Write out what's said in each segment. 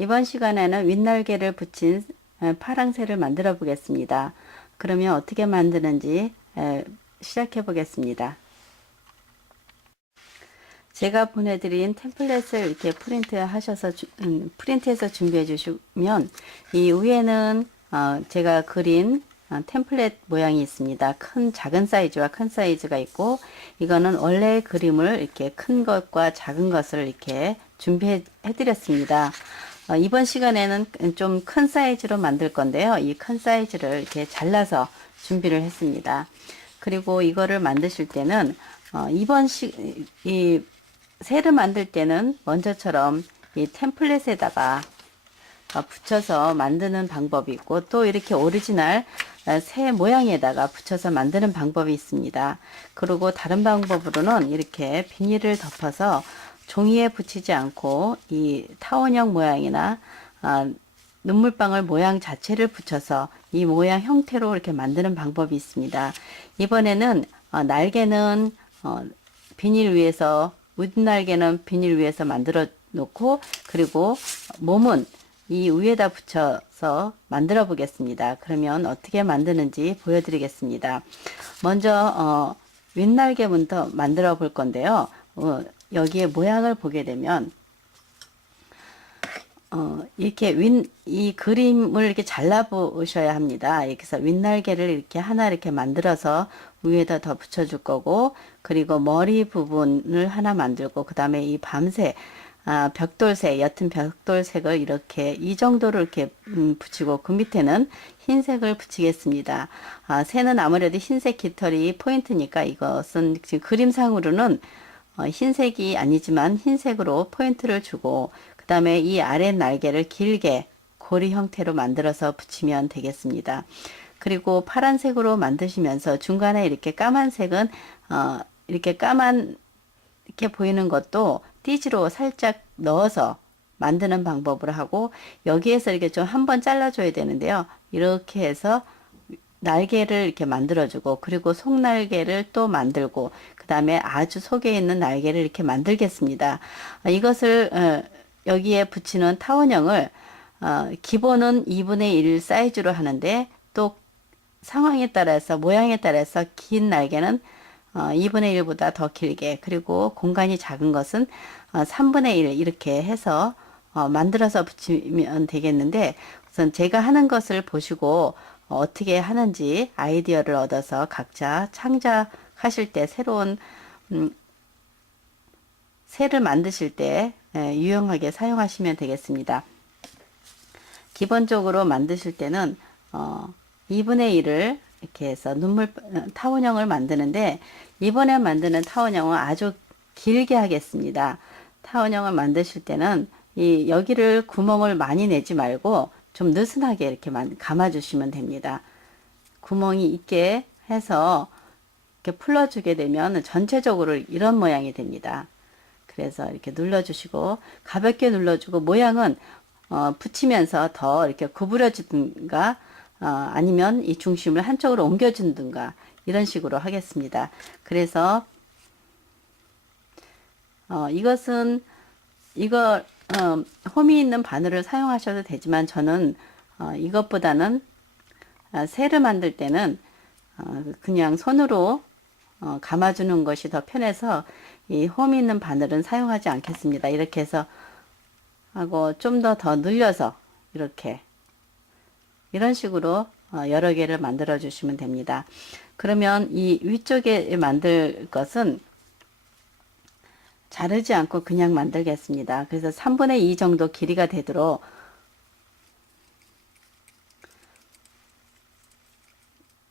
이번 시간에는 윗날개를 붙인 파랑새를 만들어 보겠습니다. 그러면 어떻게 만드는지 시작해 보겠습니다. 제가 보내드린 템플릿을 이렇게 프린트해서 준비해 주시면 이 위에는 제가 그린 템플릿 모양이 있습니다. 작은 사이즈와 큰 사이즈가 있고, 이거는 원래 그림을 이렇게 큰 것과 작은 것을 이렇게 준비해 드렸습니다. 이번 시간에는 좀 큰 사이즈로 만들 건데요. 이 큰 사이즈를 이렇게 잘라서 준비를 했습니다. 그리고 이거를 만드실 때는 이 새를 만들 때는 먼저처럼 이 템플릿에다가 붙여서 만드는 방법이 있고, 또 이렇게 오리지널 새 모양에다가 붙여서 만드는 방법이 있습니다. 그리고 다른 방법으로는 이렇게 비닐을 덮어서 종이에 붙이지 않고 이 타원형 모양이나 눈물방울 모양 자체를 붙여서 이 모양 형태로 이렇게 만드는 방법이 있습니다. 이번에는 날개는 비닐 위에서, 윗날개는 비닐 위에서 만들어 놓고, 그리고 몸은 이 위에다 붙여서 만들어 보겠습니다. 그러면 어떻게 만드는지 보여드리겠습니다. 먼저 윗날개부터 만들어 볼 건데요. 여기에 모양을 보게 되면 이렇게 이 그림을 이렇게 잘라 보셔야 합니다. 이렇게 해서 윗날개를 이렇게 하나 이렇게 만들어서 위에다 더 붙여줄 거고, 그리고 머리 부분을 하나 만들고, 그 다음에 이 밤새, 벽돌색, 옅은 벽돌색을 이렇게 이 정도로 이렇게 붙이고, 그 밑에는 흰색을 붙이겠습니다. 새는 아무래도 흰색 깃털이 포인트니까 이것은 지금 그림상으로는 흰색이 아니지만 흰색으로 포인트를 주고, 그 다음에 이 아래 날개를 길게 고리 형태로 만들어서 붙이면 되겠습니다. 그리고 파란색으로 만드시면서 중간에 이렇게 까만색은 이렇게 이렇게 보이는 것도 띠지로 살짝 넣어서 만드는 방법으로 하고, 여기에서 이렇게 좀 한번 잘라줘야 되는데요. 이렇게 해서 날개를 이렇게 만들어주고, 그리고 속날개를 또 만들고, 그 다음에 아주 속에 있는 날개를 이렇게 만들겠습니다. 이것을 여기에 붙이는 타원형을 기본은 2분의 1 사이즈로 하는데, 또 상황에 따라서, 모양에 따라서 긴 날개는 2분의 1보다 더 길게, 그리고 공간이 작은 것은 3분의 1 이렇게 해서 만들어서 붙이면 되겠는데, 우선 제가 하는 것을 보시고 어떻게 하는지 아이디어를 얻어서 각자 창작하실 때 새로운 새를 만드실 때 유용하게 사용하시면 되겠습니다. 기본적으로 만드실 때는 2분의 1을 이렇게 해서 타원형을 만드는데, 이번에 만드는 타원형은 아주 길게 하겠습니다. 타원형을 만드실 때는 여기를 구멍을 많이 내지 말고 좀 느슨하게 이렇게 감아 주시면 됩니다. 구멍이 있게 해서 이렇게 풀어주게 되면 전체적으로 이런 모양이 됩니다. 그래서 이렇게 눌러주시고, 가볍게 눌러주고, 모양은 붙이면서 더 이렇게 구부려지든가 아니면 이 중심을 한쪽으로 옮겨준든가 이런 식으로 하겠습니다. 그래서 이거 홈이 있는 바늘을 사용하셔도 되지만, 저는 이것보다는 새를 만들 때는 그냥 손으로 감아주는 것이 더 편해서 이 홈이 있는 바늘은 사용하지 않겠습니다. 이렇게 해서 하고 좀 더 늘려서 이렇게 이런 식으로 여러 개를 만들어 주시면 됩니다. 그러면 이 위쪽에 만들 것은 자르지 않고 그냥 만들겠습니다. 그래서 3분의 2 정도 길이가 되도록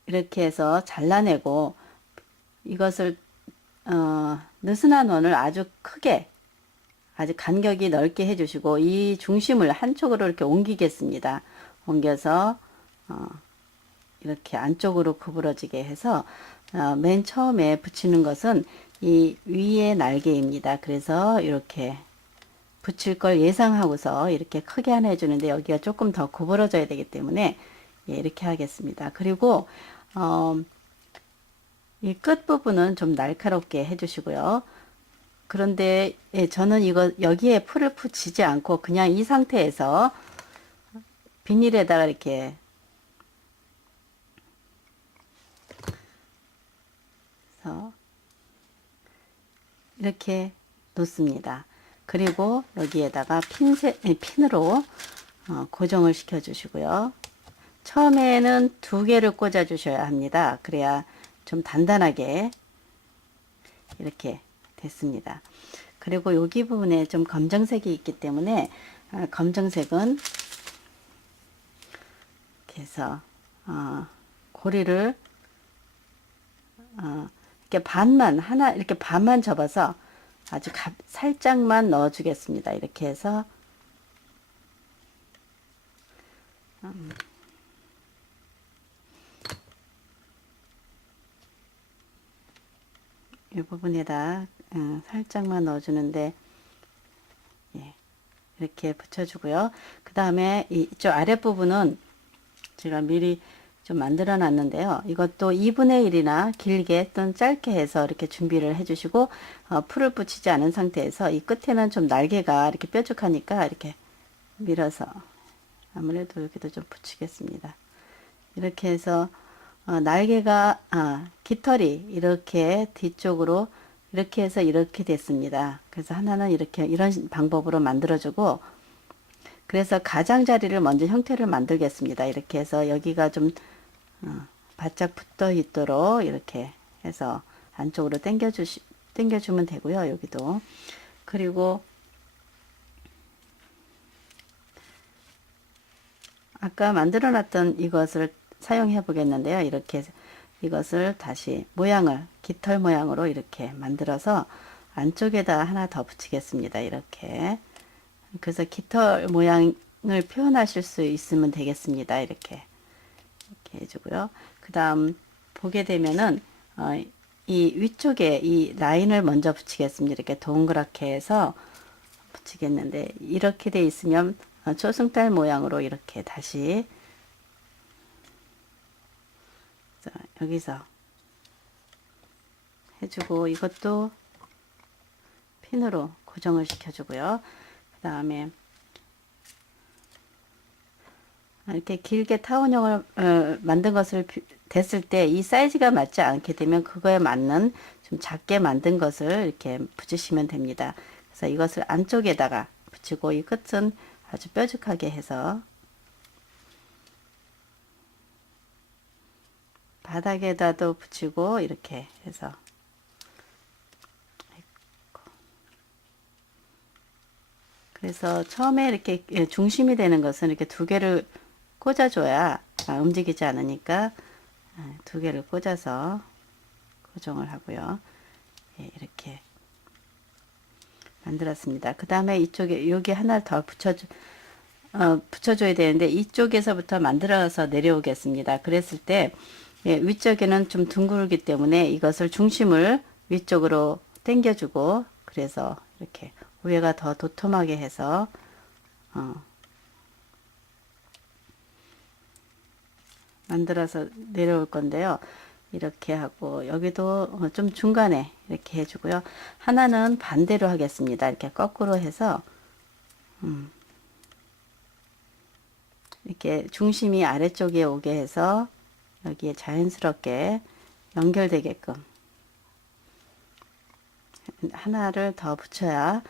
이렇게 해서 잘라내고, 이것을 느슨한 원을 아주 크게, 아주 간격이 넓게 해주시고, 이 중심을 한쪽으로 이렇게 옮기겠습니다. 옮겨서 이렇게 안쪽으로 구부러지게 해서 맨 처음에 붙이는 것은 이 위의 날개입니다. 그래서 이렇게 붙일 걸 예상하고서 이렇게 크게 하나 해주는데, 여기가 조금 더 구부러져야 되기 때문에 이렇게 하겠습니다. 그리고 이 끝부분은 좀 날카롭게 해주시고요. 그런데 예, 저는 이거 여기에 풀을 붙이지 않고 그냥 이 상태에서 비닐에다가 이렇게 해서 이렇게 놓습니다. 그리고 여기에다가 핀으로 고정을 시켜 주시고요. 처음에는 2개를 꽂아 주셔야 합니다. 그래야 좀 단단하게 이렇게 됐습니다. 그리고 여기 부분에 좀 검정색이 있기 때문에 검정색은 이렇게 해서 고리를 이렇게 이렇게 반만 접어서 아주 살짝만 넣어 주겠습니다. 이렇게 해서 이 부분에다 살짝만 넣어 주는데 예, 이렇게 붙여주고요. 그 다음에 이쪽 아랫부분은 제가 미리 좀 만들어 놨는데요. 이것도 2분의 1이나 길게 또는 짧게 해서 이렇게 준비를 해 주시고 풀을 붙이지 않은 상태에서 이 끝에는 좀 날개가 이렇게 뾰족하니까 이렇게 밀어서 아무래도 여기도 좀 붙이겠습니다. 이렇게 해서 날개가 깃털이 이렇게 뒤쪽으로 이렇게 해서 이렇게 됐습니다. 그래서 하나는 이렇게 이런 방법으로 만들어주고, 그래서 가장자리를 먼저 형태를 만들겠습니다. 이렇게 해서 여기가 좀 바짝 붙어 있도록 이렇게 해서 안쪽으로 당겨주면 되고요. 여기도. 그리고 아까 만들어 놨던 이것을 사용해 보겠는데요. 이렇게 이것을 다시 깃털 모양으로 이렇게 만들어서 안쪽에다 하나 더 붙이겠습니다. 이렇게. 그래서 깃털 모양을 표현하실 수 있으면 되겠습니다. 이렇게 해주고요. 그 다음 보게 되면은 이 위쪽에 이 라인을 먼저 붙이겠습니다. 이렇게 동그랗게 해서 붙이겠는데, 이렇게 돼 있으면 초승달 모양으로 이렇게 다시 여기서 해주고, 이것도 핀으로 고정을 시켜주고요. 그 다음에 이렇게 길게 타원형을 만든 것을 됐을 때 이 사이즈가 맞지 않게 되면 그거에 맞는 좀 작게 만든 것을 이렇게 붙이시면 됩니다. 그래서 이것을 안쪽에다가 붙이고, 이 끝은 아주 뾰족하게 해서 바닥에다도 붙이고, 이렇게 해서 그래서 처음에 이렇게 중심이 되는 것은 이렇게 2개를 꽂아줘야 움직이지 않으니까 2개를 꽂아서 고정을 하고요. 예, 이렇게 만들었습니다. 그 다음에 이쪽에 여기 하나를 더 붙여줘야 되는데, 이쪽에서부터 만들어서 내려오겠습니다. 그랬을 때 예, 위쪽에는 좀 둥글기 때문에 이것을 중심을 위쪽으로 당겨주고, 그래서 이렇게 위에가 더 도톰하게 해서 만들어서 내려올 건데요. 이렇게 하고 여기도 좀 중간에 이렇게 해주고요. 하나는 반대로 하겠습니다. 이렇게 거꾸로 해서 이렇게 중심이 아래쪽에 오게 해서 여기에 자연스럽게 연결되게끔 하나를 더 붙여야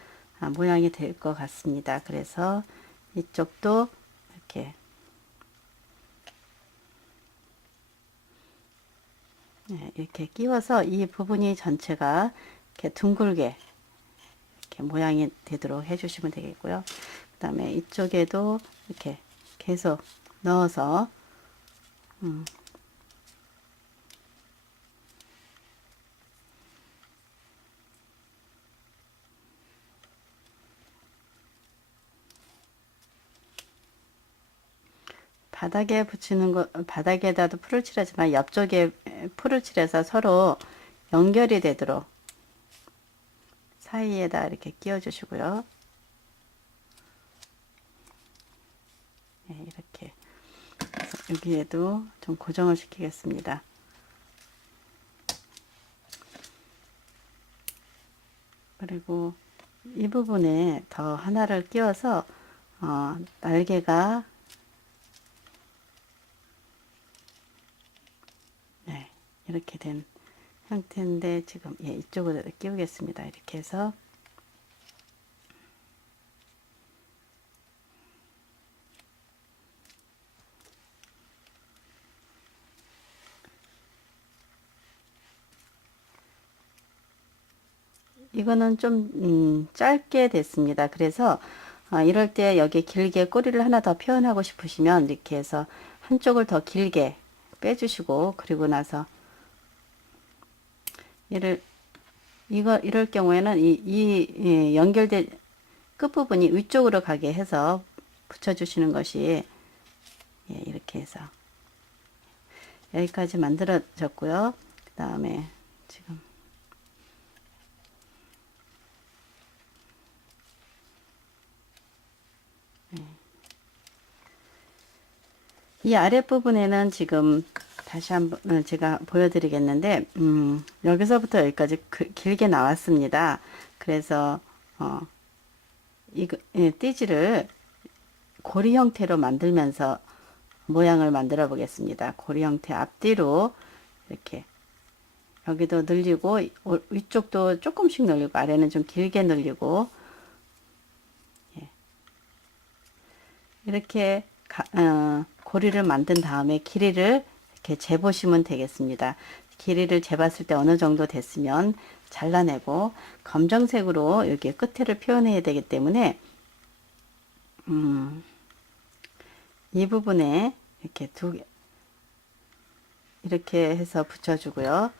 모양이 될 것 같습니다. 그래서 이쪽도 이렇게 이렇게 끼워서 이 부분이 전체가 이렇게 둥글게 이렇게 모양이 되도록 해주시면 되겠고요. 그 다음에 이쪽에도 이렇게 계속 넣어서 바닥에 붙이는 거, 바닥에다도 풀을 칠하지만 옆쪽에 풀을 칠해서 서로 연결이 되도록 사이에다 이렇게 끼워 주시고요. 네, 이렇게 여기에도 좀 고정을 시키겠습니다. 그리고 이 부분에 더 하나를 끼워서 날개가 네, 이렇게 된 형태인데 지금 예, 이쪽으로 끼우겠습니다. 이렇게 해서 이거는 좀 짧게 됐습니다. 그래서 이럴 때 여기 길게 꼬리를 하나 더 표현하고 싶으시면 이렇게 해서 한쪽을 더 길게 빼주시고 그리고 나서 얘를 이럴 경우에는 이 연결된 끝부분이 위쪽으로 가게 해서 붙여주시는 것이 예, 이렇게 해서 여기까지 만들어졌고요. 그 다음에 지금 이 아랫부분에는 지금 다시 한번 제가 보여드리겠는데 여기서부터 여기까지 길게 나왔습니다. 그래서 이거 띠지를 고리 형태로 만들면서 모양을 만들어 보겠습니다. 고리 형태 앞뒤로 이렇게 여기도 늘리고 위쪽도 조금씩 늘리고 아래는 좀 길게 늘리고 예. 이렇게 고리를 만든 다음에 길이를 이렇게 재보시면 되겠습니다. 길이를 재봤을 때 어느 정도 됐으면 잘라내고 검정색으로 여기 끝에를 표현해야 되기 때문에 이 부분에 이렇게 두 개 이렇게 해서 붙여주고요.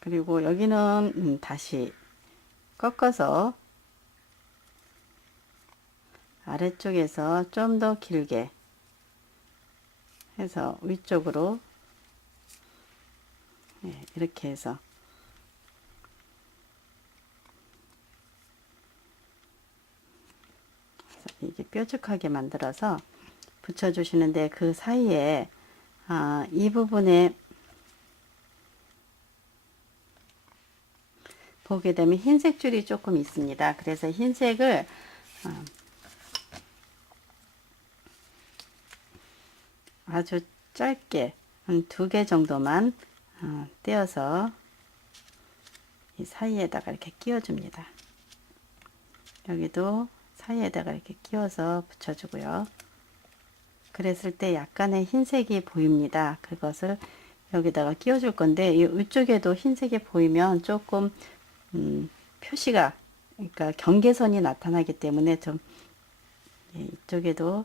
그리고 여기는 다시 꺾어서 아래쪽에서 좀 더 길게 해서 위쪽으로 이렇게 해서 이게 뾰족하게 만들어서 붙여주시는데 그 사이에 이 부분에 보게 되면 흰색 줄이 조금 있습니다. 그래서 흰색을 아주 짧게 한 2개 정도만 떼어서 이 사이에다가 이렇게 끼워줍니다. 여기도 사이에다가 이렇게 끼워서 붙여주고요. 그랬을 때 약간의 흰색이 보입니다. 그것을 여기다가 끼워줄 건데 이 위쪽에도 흰색이 보이면 조금 표시가 그러니까 경계선이 나타나기 때문에 좀 이쪽에도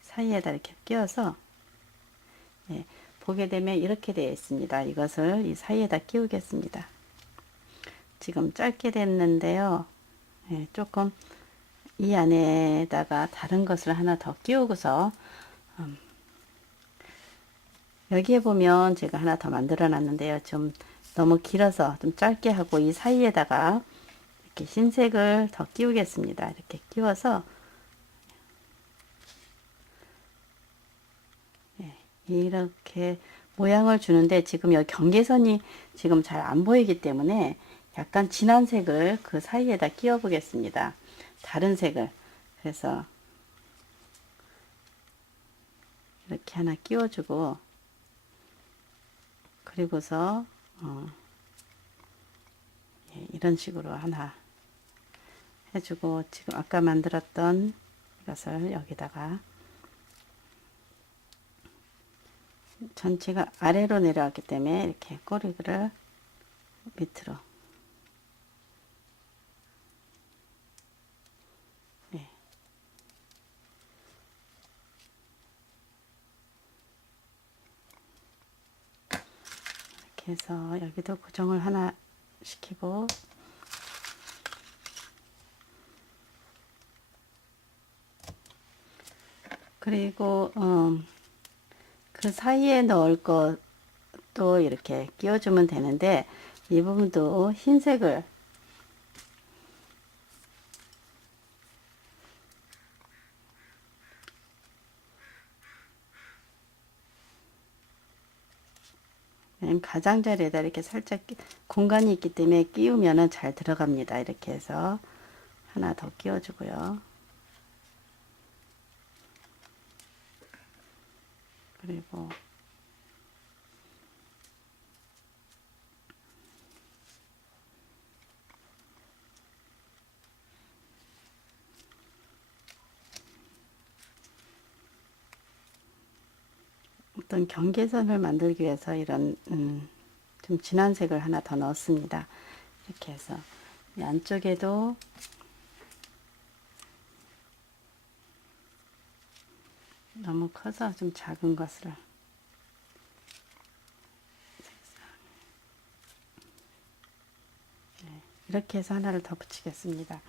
사이에다 이렇게 끼워서 보게 되면 이렇게 되어 있습니다. 이것을 이 사이에다 끼우겠습니다. 지금 짧게 됐는데요. 조금 이 안에다가 다른 것을 하나 더 끼우고서 여기에 보면 제가 하나 더 만들어 놨는데요. 좀 너무 길어서 좀 짧게 하고 이 사이에다가 이렇게 흰색을 더 끼우겠습니다. 이렇게 끼워서 이렇게 모양을 주는데 지금 여기 경계선이 지금 잘 안 보이기 때문에 약간 진한 색을 그 사이에다 끼워 보겠습니다. 다른 색을 그래서 이렇게 하나 끼워주고 그리고서 이런 식으로 하나 해주고 지금 아까 만들었던 이것을 여기다가 전체가 아래로 내려왔기 때문에 이렇게 꼬리를 밑으로 이렇게 해서 여기도 고정을 하나 시키고 그리고 그 사이에 넣을 것도 이렇게 끼워주면 되는데 이 부분도 흰색을 가장자리에다 이렇게 살짝 공간이 있기 때문에 끼우면은 잘 들어갑니다. 이렇게 해서 하나 더 끼워주고요. 그리고 어떤 경계선을 만들기 위해서 이런 좀 진한 색을 하나 더 넣었습니다. 이렇게 해서 이 안쪽에도 너무 커서 좀 작은 것을 이렇게 해서 하나를 더 붙이겠습니다.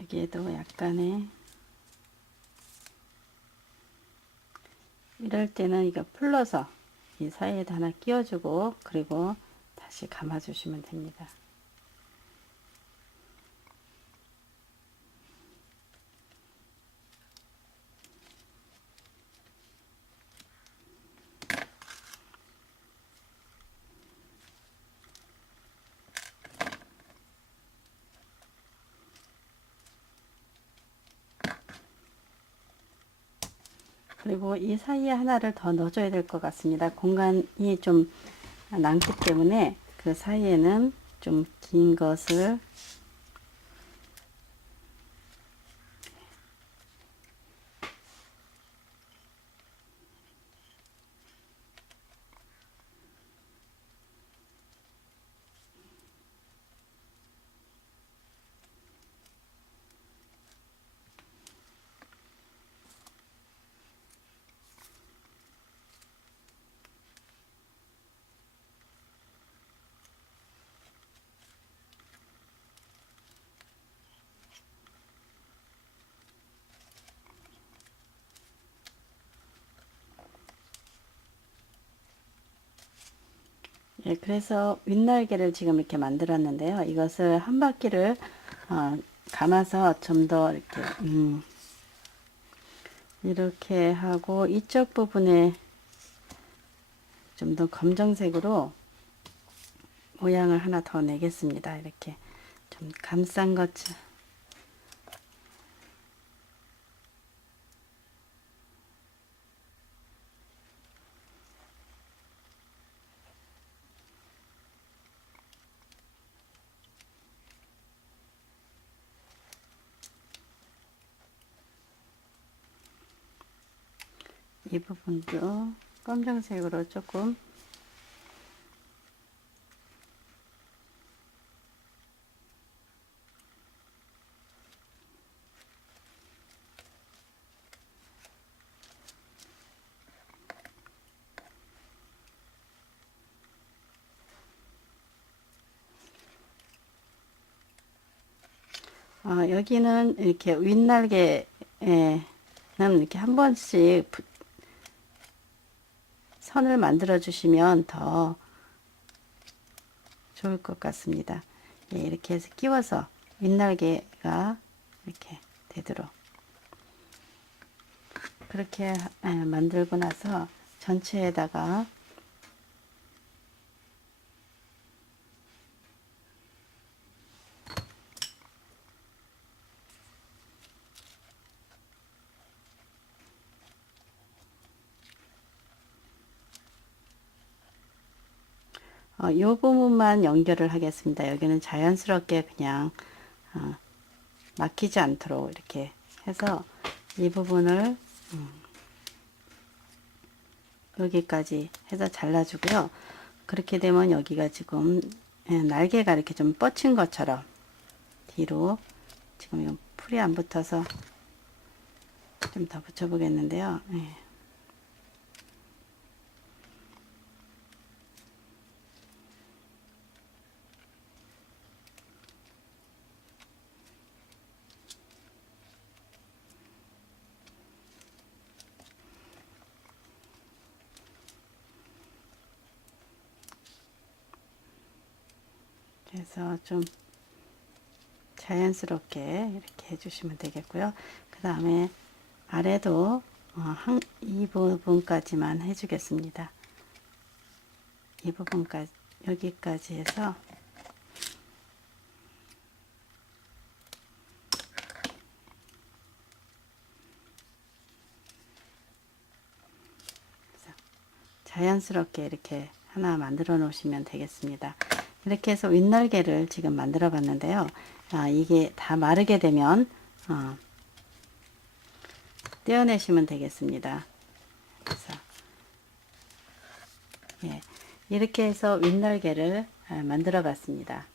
여기에도 약간의 이럴 때는 이거 풀러서 이 사이에다 하나 끼워주고 그리고 다시 감아주시면 됩니다. 그리고 이 사이에 하나를 더 넣어줘야 될 것 같습니다. 공간이 좀 남기 때문에 그 사이에는 좀 긴 것을 예, 그래서 윗날개를 지금 이렇게 만들었는데요. 이것을 한 바퀴를 감아서 좀 더 이렇게 이렇게 하고 이쪽 부분에 좀 더 검정색으로 모양을 하나 더 내겠습니다. 이렇게 좀 감싼 것처럼 이 부분도 검정색으로 조금 여기는 이렇게 윗날개에는 이렇게 한 번씩 선을 만들어 주시면 더 좋을 것 같습니다. 예, 이렇게 해서 끼워서 윗날개가 이렇게 되도록 그렇게 만들고 나서 전체에다가 이 부분만 연결을 하겠습니다. 여기는 자연스럽게 그냥 막히지 않도록 이렇게 해서 이 부분을 여기까지 해서 잘라주고요. 그렇게 되면 여기가 지금 날개가 이렇게 좀 뻗친 것처럼 뒤로 지금 이 풀이 안 붙어서 좀 더 붙여 보겠는데요. 예. 그래서 좀 자연스럽게 이렇게 해주시면 되겠고요. 그 다음에 아래도 이 부분까지만 해주겠습니다. 이 부분까지, 여기까지 해서 자연스럽게 이렇게 하나 만들어 놓으시면 되겠습니다. 이렇게 해서 윗날개를 지금 만들어 봤는데요. 이게 다 마르게 되면 떼어내시면 되겠습니다. 그래서 예, 이렇게 해서 윗날개를 만들어 봤습니다.